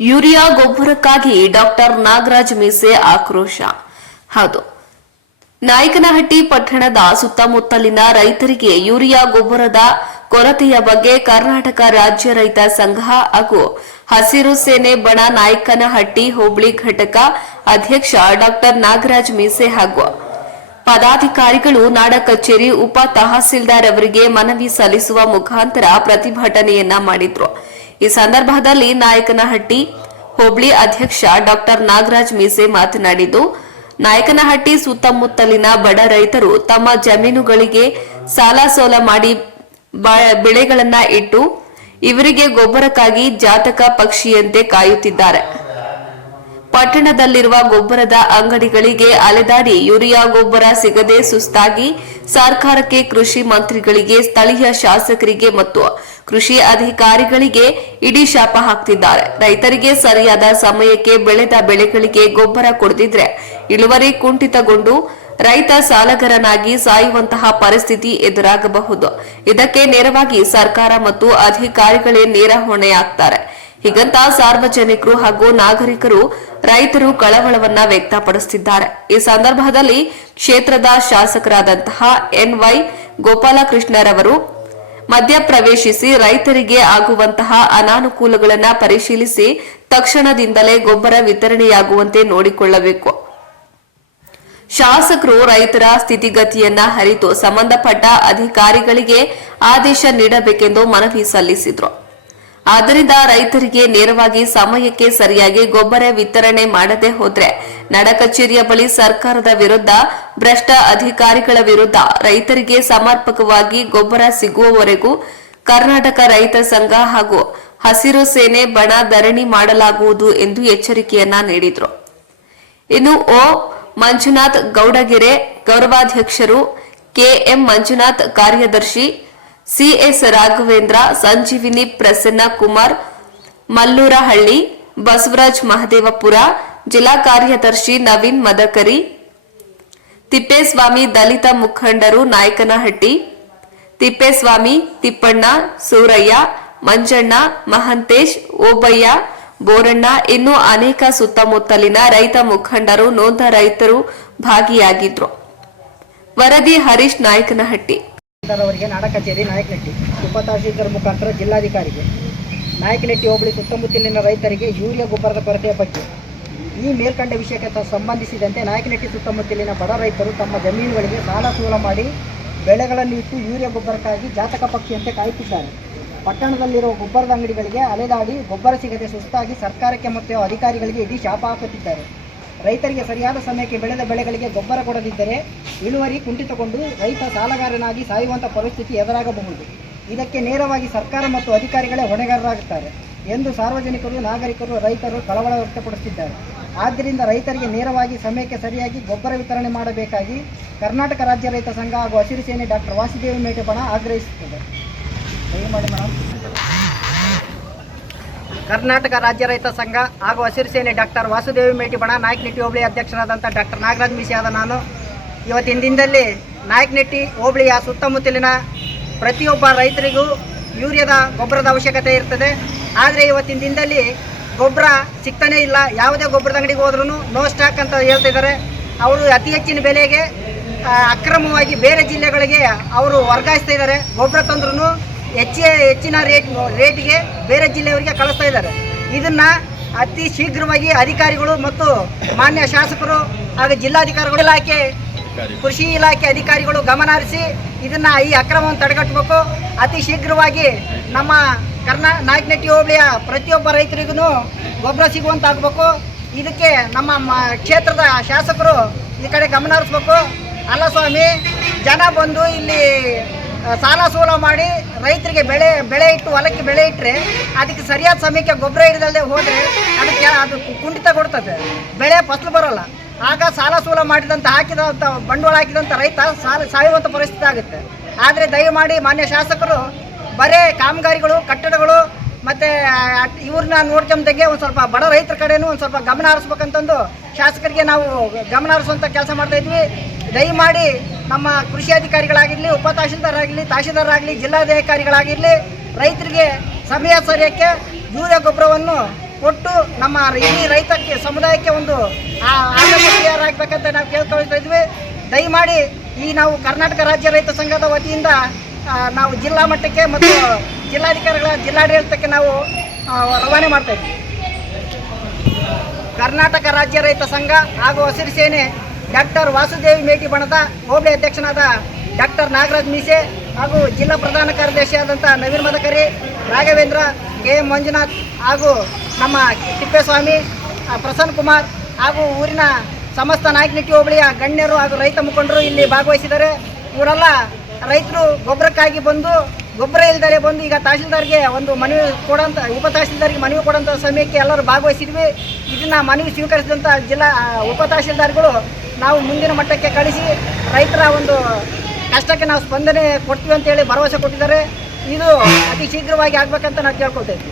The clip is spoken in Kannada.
ಯೂರಿಯಾ ಗೊಬ್ಬರಕ್ಕಾಗಿ ಡಾಕ್ಟರ್ ನಾಗರಾಜ್ ಮೀಸೆ ಆಕ್ರೋಶ. ಹೌದು, ನಾಯಕನಹಟ್ಟಿ ಪಟ್ಟಣದ ಸುತ್ತಮುತ್ತಲಿನ ರೈತರಿಗೆ ಯೂರಿಯಾ ಗೊಬ್ಬರದ ಕೊರತೆಯ ಬಗ್ಗೆ ಕರ್ನಾಟಕ ರಾಜ್ಯ ರೈತ ಸಂಘ ಹಾಗೂ ಹಸಿರು ಸೇನೆ ಬಣ ನಾಯಕನಹಟ್ಟಿ ಹೋಬಳಿ ಘಟಕ ಅಧ್ಯಕ್ಷ ಡಾಕ್ಟರ್ ನಾಗರಾಜ್ ಮೀಸೆ ಹಾಗೂ ಪದಾಧಿಕಾರಿಗಳು ನಾಡ ಕಚೇರಿ ಉಪ ತಹಸೀಲ್ದಾರ್ ಅವರಿಗೆ ಮನವಿ ಸಲ್ಲಿಸುವ ಮುಖಾಂತರ ಪ್ರತಿಭಟನೆಯನ್ನ ಮಾಡಿದ್ರು. ಈ ಸಂದರ್ಭದಲ್ಲಿ ನಾಯಕನಹಟ್ಟಿ ಹೋಬಳಿ ಅಧ್ಯಕ್ಷ ಡಾಕ್ಟರ್ ನಾಗರಾಜ್ ಮೀಸೆ ಮಾತನಾಡಿದ್ದು, ನಾಯಕನಹಟ್ಟಿ ಸುತ್ತಮುತ್ತಲಿನ ಬಡ ರೈತರು ತಮ್ಮ ಜಮೀನುಗಳಿಗೆ ಸಾಲ ಸೋಲ ಮಾಡಿ ಬೆಳೆಗಳನ್ನ ಇಟ್ಟು ಇವರಿಗೆ ಗೊಬ್ಬರಕ್ಕಾಗಿ ಜಾತಕ ಪಕ್ಷಿಯಂತೆ ಕಾಯುತ್ತಿದ್ದಾರೆ. ಪಟ್ಟಣದಲ್ಲಿರುವ ಗೊಬ್ಬರದ ಅಂಗಡಿಗಳಿಗೆ ಅಲೆದಾಡಿ ಯೂರಿಯಾ ಗೊಬ್ಬರ ಸಿಗದೆ ಸುಸ್ತಾಗಿ ಸರ್ಕಾರಕ್ಕೆ, ಕೃಷಿ ಮಂತ್ರಿಗಳಿಗೆ, ಸ್ಥಳೀಯ ಶಾಸಕರಿಗೆ ಮತ್ತು ಕೃಷಿ ಅಧಿಕಾರಿಗಳಿಗೆ ಇಡೀ ಶಾಪ ಹಾಕ್ತಿದ್ದಾರೆ. ರೈತರಿಗೆ ಸರಿಯಾದ ಸಮಯಕ್ಕೆ ಬೆಳೆದ ಬೆಳೆಗಳಿಗೆ ಗೊಬ್ಬರ ಕೊಡದಿದ್ರೆ ಇಳುವರಿ ಕುಂಠಿತಗೊಂಡು ರೈತ ಸಾಲಗಾರನಾಗಿ ಸಾಯುವಂತಹ ಪರಿಸ್ಥಿತಿ ಎದುರಾಗಬಹುದು. ಇದಕ್ಕೆ ನೇರವಾಗಿ ಸರ್ಕಾರ ಮತ್ತು ಅಧಿಕಾರಿಗಳೇ ನೇರ ಹೊಣೆಯಾಗ್ತಾರೆ. ಹೀಗಂತ ಸಾರ್ವಜನಿಕರು ಹಾಗೂ ನಾಗರಿಕರು, ರೈತರು ಕಳವಳವನ್ನ ವ್ಯಕ್ತಪಡಿಸುತ್ತಿದ್ದಾರೆ. ಈ ಸಂದರ್ಭದಲ್ಲಿ ಕ್ಷೇತ್ರದ ಶಾಸಕರಾದಂತಹ NY ಗೋಪಾಲಕೃಷ್ಣರವರು ಮಧ್ಯಪ್ರವೇಶಿಸಿ ರೈತರಿಗೆ ಆಗುವಂತಹ ಅನಾನುಕೂಲಗಳನ್ನು ಪರಿಶೀಲಿಸಿ ತಕ್ಷಣದಿಂದಲೇ ಗೊಬ್ಬರ ವಿತರಣೆಯಾಗುವಂತೆ ನೋಡಿಕೊಳ್ಳಬೇಕು. ಶಾಸಕರು ರೈತರ ಸ್ಥಿತಿಗತಿಯನ್ನ ಅರಿತು ಸಂಬಂಧಪಟ್ಟ ಅಧಿಕಾರಿಗಳಿಗೆ ಆದೇಶ ನೀಡಬೇಕೆಂದು ಮನವಿ ಸಲ್ಲಿಸಿದರು. ಆದ್ದರಿಂದ ರೈತರಿಗೆ ನೇರವಾಗಿ ಸಮಯಕ್ಕೆ ಸರಿಯಾಗಿ ಗೊಬ್ಬರ ವಿತರಣೆ ಮಾಡದೆ ಹೋದ್ರೆ ನಾಡ ಕಚೇರಿಯ ಬಳಿ ಸರ್ಕಾರದ ವಿರುದ್ಧ, ಭ್ರಷ್ಟ ಅಧಿಕಾರಿಗಳ ವಿರುದ್ಧ ರೈತರಿಗೆ ಸಮರ್ಪಕವಾಗಿ ಗೊಬ್ಬರ ಸಿಗುವವರೆಗೂ ಕರ್ನಾಟಕ ರೈತ ಸಂಘ ಹಾಗೂ ಹಸಿರು ಸೇನೆ ಬಣ ಧರಣಿ ಮಾಡಲಾಗುವುದು ಎಂದು ಎಚ್ಚರಿಕೆಯನ್ನ ನೀಡಿದರು. ಇನ್ನು ಮಂಜುನಾಥ್ ಗೌಡಗೆರೆ ಗೌರವಾಧ್ಯಕ್ಷರು, KM ಮಂಜುನಾಥ್ ಕಾರ್ಯದರ್ಶಿ, CS ರಾಘವೇಂದ್ರ, ಸಂಜೀವಿನಿ ಪ್ರಸನ್ನ ಕುಮಾರ್ ಮಲ್ಲೂರಹಳ್ಳಿ, ಬಸವರಾಜ್ ಮಹದೇವಪುರ, ಜಿಲ್ಲಾ ಕಾರ್ಯದರ್ಶಿ ನವೀನ್ ಮದಕರಿ, ತಿಪ್ಪೇಸ್ವಾಮಿ, ದಲಿತ ಮುಖಂಡರು ನಾಯಕನಹಟ್ಟಿ, ತಿಪ್ಪೇಸ್ವಾಮಿ, ತಿಪ್ಪಣ್ಣ, ಸೂರಯ್ಯ, ಮಂಜಣ್ಣ, ಮಹಂತೇಶ್, ಓಬಯ್ಯ, ಬೋರಣ್ಣ, ಇನ್ನೂ ಅನೇಕ ಸುತ್ತಮುತ್ತಲಿನ ರೈತ ಮುಖಂಡರು, ನೊಂದ ರೈತರು ಭಾಗಿಯಾಗಿದ್ರು. ವರದಿ ಹರೀಶ್, ನಾಯಕನಹಟ್ಟಿ. ಅವರಿಗೆ ನಾಡ ಕಚೇರಿ ನಾಯಕನಹಟ್ಟಿ ಉಪ ತಹಸೀಲ್ದಾರ್ ಮುಖಾಂತರ ಜಿಲ್ಲಾಧಿಕಾರಿಗೆ ನಾಯಕನಹಟ್ಟಿ ಹೋಬಳಿ ಸುತ್ತಮುತ್ತಲಿನ ರೈತರಿಗೆ ಯೂರಿಯಾ ಗೊಬ್ಬರದ ಕೊರತೆಯ ಬಗ್ಗೆ ಈ ಮೇಲ್ಕಂಡ ವಿಷಯಕ್ಕೆ ಸಂಬಂಧಿಸಿದಂತೆ ನಾಯಕನಹಟ್ಟಿ ಸುತ್ತಮುತ್ತಲಿನ ಬಡ ರೈತರು ತಮ್ಮ ಜಮೀನುಗಳಿಗೆ ಸಾಲ ಸೂಲ ಮಾಡಿ ಬೆಳೆಗಳನ್ನು ಇಟ್ಟು ಯೂರಿಯಾ ಗೊಬ್ಬರಕ್ಕಾಗಿ ಜಾತಕ ಪಕ್ಷಿಯಂತೆ ಕಾಯುತ್ತಿದ್ದಾರೆ. ಪಟ್ಟಣದಲ್ಲಿರುವ ಗೊಬ್ಬರದ ಅಂಗಡಿಗಳಿಗೆ ಅಲೆದಾಡಿ ಗೊಬ್ಬರ ಸಿಗದೆ ಸುಸ್ತಾಗಿ ಸರ್ಕಾರಕ್ಕೆ ಮತ್ತು ಅಧಿಕಾರಿಗಳಿಗೆ ಇಡೀ ಶಾಪ ಹಾಕುತ್ತಿದ್ದಾರೆ. ರೈತರಿಗೆ ಸರಿಯಾದ ಸಮಯಕ್ಕೆ ಬೆಳೆದ ಬೆಳೆಗಳಿಗೆ ಗೊಬ್ಬರ ಕೊಡದಿದ್ದರೆ ಇಳುವರಿ ಕುಂಠಿತಗೊಂಡು ರೈತ ಸಾಲಗಾರನಾಗಿ ಸಾಯುವಂಥ ಪರಿಸ್ಥಿತಿ ಎದುರಾಗಬಹುದು. ಇದಕ್ಕೆ ನೇರವಾಗಿ ಸರ್ಕಾರ ಮತ್ತು ಅಧಿಕಾರಿಗಳೇ ಹೊಣೆಗಾರರಾಗುತ್ತಾರೆ ಎಂದು ಸಾರ್ವಜನಿಕರು, ನಾಗರಿಕರು, ರೈತರು ಕಳವಳ ವ್ಯಕ್ತಪಡಿಸುತ್ತಿದ್ದಾರೆ. ಆದ್ದರಿಂದ ರೈತರಿಗೆ ನೇರವಾಗಿ ಸಮಯಕ್ಕೆ ಸರಿಯಾಗಿ ಗೊಬ್ಬರ ವಿತರಣೆ ಮಾಡಬೇಕಾಗಿ ಕರ್ನಾಟಕ ರಾಜ್ಯ ರೈತ ಸಂಘ ಹಾಗೂ ಹಸಿರು ಸೇನೆ ಡಾಕ್ಟರ್ ವಾಸುದೇವ ಮೇಟಿ ಬಣ ಆಗ್ರಹಿಸುತ್ತದೆ. ದಯಮಾಡಿ ಮೇಡಮ್. ಕರ್ನಾಟಕ ರಾಜ್ಯ ರೈತ ಸಂಘ ಹಾಗೂ ಹಸಿರು ಸೇನೆ ಡಾಕ್ಟರ್ ವಾಸುದೇವ ಮೇಟಿ ಬಣ ನಾಯಕನಹಟ್ಟಿ ಹೋಬಳಿ ಅಧ್ಯಕ್ಷರಾದಂಥ ಡಾಕ್ಟರ್ ನಾಗರಾಜ್ ಮೀಸೆ ಆದ ನಾನು ಇವತ್ತಿನ ದಿನದಲ್ಲಿ ನಾಯಕನಹಟ್ಟಿ ಹೋಬಳಿಯ ಸುತ್ತಮುತ್ತಲಿನ ಪ್ರತಿಯೊಬ್ಬ ರೈತರಿಗೂ ಯೂರಿಯಾದ ಗೊಬ್ಬರದ ಅವಶ್ಯಕತೆ ಇರ್ತದೆ. ಆದರೆ ಇವತ್ತಿನ ದಿನದಲ್ಲಿ ಗೊಬ್ಬರ ಸಿಗ್ತಾನೇ ಇಲ್ಲ. ಯಾವುದೇ ಗೊಬ್ಬರದ ಅಂಗಡಿಗೆ ಹೋದ್ರೂ ನೋ ಸ್ಟಾಕ್ ಅಂತ ಹೇಳ್ತಿದ್ದಾರೆ. ಅವರು ಅತಿ ಹೆಚ್ಚಿನ ಬೆಲೆಗೆ ಅಕ್ರಮವಾಗಿ ಬೇರೆ ಜಿಲ್ಲೆಗಳಿಗೆ ಅವರು ವರ್ಗಾಯಿಸ್ತಾ ಇದ್ದಾರೆ. ಗೊಬ್ಬರ ತಂದ್ರೂ ಹೆಚ್ಚಿನ ರೇಟಿಗೆ ಬೇರೆ ಜಿಲ್ಲೆಯವರಿಗೆ ಕಳಿಸ್ತಾ ಇದ್ದಾರೆ. ಇದನ್ನು ಅತಿ ಶೀಘ್ರವಾಗಿ ಅಧಿಕಾರಿಗಳು ಮತ್ತು ಮಾನ್ಯ ಶಾಸಕರು ಹಾಗೂ ಜಿಲ್ಲಾಧಿಕಾರಿಗಳು, ಕೃಷಿ ಇಲಾಖೆ ಅಧಿಕಾರಿಗಳು ಗಮನ ಹರಿಸಿ ಇದನ್ನು ಈ ಅಕ್ರಮವನ್ನು ತಡೆಗಟ್ಟಬೇಕು. ಅತಿ ಶೀಘ್ರವಾಗಿ ನಮ್ಮ ನಾಯಕನಹಟ್ಟಿ ಹೋಬಳಿಯ ಪ್ರತಿಯೊಬ್ಬ ರೈತರಿಗೂ ಗೊಬ್ಬರ ಸಿಗುವಂತಾಗಬೇಕು. ಇದಕ್ಕೆ ನಮ್ಮ ಕ್ಷೇತ್ರದ ಶಾಸಕರು ಈ ಕಡೆ ಗಮನ ಹರಿಸ್ಬೇಕು. ಅಲ್ಲ ಸ್ವಾಮಿ, ಜನ ಬಂದು ಇಲ್ಲಿ ಸಾಲ ಸೋಲ ಮಾಡಿ ರೈತರಿಗೆ ಬೆಳೆ ಇಟ್ಟು ಹೊಲಕ್ಕೆ ಬೆಳೆ ಇಟ್ಟರೆ ಅದಕ್ಕೆ ಸರಿಯಾದ ಸಮಯಕ್ಕೆ ಗೊಬ್ಬರ ಹಿಡಿದಲ್ಲದೆ ಹೋದರೆ ಅದು ಕುಂಠಿತ ಕೊಡ್ತದೆ, ಬೆಳೆ ಫಸಲು ಬರೋಲ್ಲ. ಆಗ ಸಾಲ ಸೋಲ ಹಾಕಿದಂಥ ಬಂಡವಾಳ ಹಾಕಿದಂಥ ರೈತ ಸಾಯುವಂಥ ಪರಿಸ್ಥಿತಿ ಆಗುತ್ತೆ. ಆದರೆ ದಯಮಾಡಿ ಮಾನ್ಯ ಶಾಸಕರು ಬರೇ ಕಾಮಗಾರಿಗಳು, ಕಟ್ಟಡಗಳು ಮತ್ತು ಇವ್ರನ್ನ ನೋಡ್ಕೊಂಬಂಗೆ ಒಂದು ಸ್ವಲ್ಪ ಬಡ ರೈತರ ಕಡೆನೂ ಒಂದು ಸ್ವಲ್ಪ ಗಮನ ಹರಿಸ್ಬೇಕಂತಂದು ಶಾಸಕರಿಗೆ ನಾವು ಗಮನ ಹರಿಸುವಂಥ ಕೆಲಸ ಮಾಡ್ತಾಯಿದ್ವಿ. ದಯಮಾಡಿ ನಮ್ಮ ಕೃಷಿ ಅಧಿಕಾರಿಗಳಾಗಿರಲಿ, ಉಪ ತಹಶೀಲ್ದಾರಾಗಲಿ, ತಹಶೀಲ್ದಾರಾಗಲಿ, ಜಿಲ್ಲಾಧಿಕಾರಿಗಳಾಗಿರಲಿ ರೈತರಿಗೆ ಸಮಯ ಸರಿಯಕ್ಕೆ ಯೂರಿಯಾ ಗೊಬ್ಬರವನ್ನು ಕೊಟ್ಟು ನಮ್ಮ ಇಡೀ ರೈತ ಸಮುದಾಯಕ್ಕೆ ಒಂದು ಆರೋಗ್ಯರಾಗಬೇಕಂತ ನಾವು ಕೇಳ್ಕೊಳ್ತಾ ಇದ್ವಿ. ದಯಮಾಡಿ ಈ ನಾವು ಕರ್ನಾಟಕ ರಾಜ್ಯ ರೈತ ಸಂಘದ ವತಿಯಿಂದ ನಾವು ಜಿಲ್ಲಾ ಮಟ್ಟಕ್ಕೆ ಮತ್ತು ಜಿಲ್ಲಾಧಿಕಾರಿಗಳ ಜಿಲ್ಲಾಡಳಿತಕ್ಕೆ ನಾವು ರವಾನೆ ಮಾಡ್ತಾ ಇದ್ವಿ. ಕರ್ನಾಟಕ ರಾಜ್ಯ ರೈತ ಸಂಘ ಹಾಗೂ ಹಸಿರು ಸೇನೆ ಡಾಕ್ಟರ್ ವಾಸುದೇವಿ ಮೇಟಿ ಬಣದ ಹೋಬಳಿ ಅಧ್ಯಕ್ಷನಾದ ಡಾಕ್ಟರ್ ನಾಗರಾಜ್ ಮೀಸೆ ಹಾಗೂ ಜಿಲ್ಲಾ ಪ್ರಧಾನ ಕಾರ್ಯದರ್ಶಿಯಾದಂಥ ನವೀನ್ ಮದಕರಿ, ರಾಘವೇಂದ್ರ, KM ಮಂಜುನಾಥ್ ಹಾಗೂ ನಮ್ಮ ತಿಪ್ಪೇಸ್ವಾಮಿ, ಪ್ರಸನ್ನ ಕುಮಾರ್ ಹಾಗೂ ಊರಿನ ಸಮಸ್ತ ನಾಯಕನಹಟ್ಟಿ ಹೋಬಳಿಯ ಗಣ್ಯರು ಹಾಗೂ ರೈತ ಮುಖಂಡರು ಇಲ್ಲಿ ಭಾಗವಹಿಸಿದ್ದಾರೆ. ಇವರೆಲ್ಲ ರೈತರು ಗೊಬ್ಬರಕ್ಕಾಗಿ ಬಂದು ಗೊಬ್ಬರ ಇಲ್ದರೆ ಬಂದು ಈಗ ತಹಸೀಲ್ದಾರ್ಗೆ ಒಂದು ಮನವಿ ಕೊಡೋಂಥ ಉಪ ತಹಸೀಲ್ದಾರ್ಗೆ ಮನವಿ ಕೊಡೋಂಥ ಸಮಯಕ್ಕೆ ಎಲ್ಲರೂ ಭಾಗವಹಿಸಿದ್ವಿ. ಇದನ್ನು ಮನವಿ ಸ್ವೀಕರಿಸಿದಂಥ ಜಿಲ್ಲಾ ಉಪ ತಹಸೀಲ್ದಾರ್ಗಳು ನಾವು ಮುಂದಿನ ಮಟ್ಟಕ್ಕೆ ಕಳಿಸಿ ರೈತರ ಒಂದು ಕಷ್ಟಕ್ಕೆ ನಾವು ಸ್ಪಂದನೆ ಕೊಡ್ತೀವಿ ಅಂತೇಳಿ ಭರವಸೆ ಕೊಟ್ಟಿದ್ದಾರೆ. ಇದು ಅತಿ ಶೀಘ್ರವಾಗಿ ಆಗಬೇಕಂತ ನಾವು ಕೇಳ್ಕೊಳ್ತಾ ಇದ್ವಿ.